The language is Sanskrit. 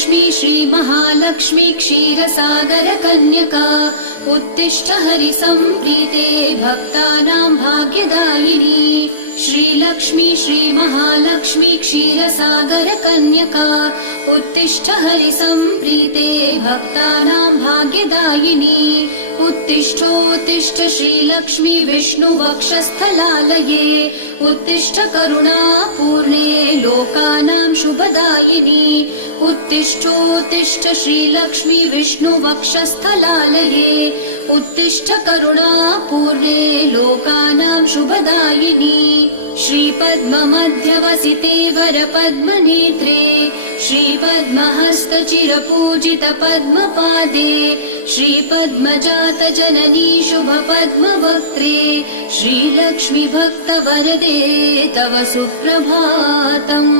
श्रीलक्ष्मी श्रीमहालक्ष्मी क्षीरसागरकन्यका उत्तिष्ठ हरिसम्प्रीते भक्तानां भाग्यदायिनी। श्रीलक्ष्मी श्रीमहालक्ष्मी क्षीरसागरकन्यका उत्तिष्ठ हरिसम्प्रीते भक्तानां भाग्यदायिनी। उत्तिष्ठोत्तिष्ठ श्रीलक्ष्मी विष्णुवक्षस्थलालये उत्तिष्ठ करुणापूर्णे लोकानां शुभदायिनी। उत्तिष्ठोत्तिष्ठ श्रीलक्ष्मी विष्णुवक्षस्थलालये उत्तिष्ठ करुणापूर्णे लोकानां शुभदायिनी। श्रीपद्ममध्यवसिते वरपद्मनेत्रे श्रीपद्महस्तचिरपूजितपद्मपादे श्रीपद्मजातजननी शुभपद्मवक्त्रे श्रीलक्ष्मी भक्तवरदे तव सुप्रभातम्।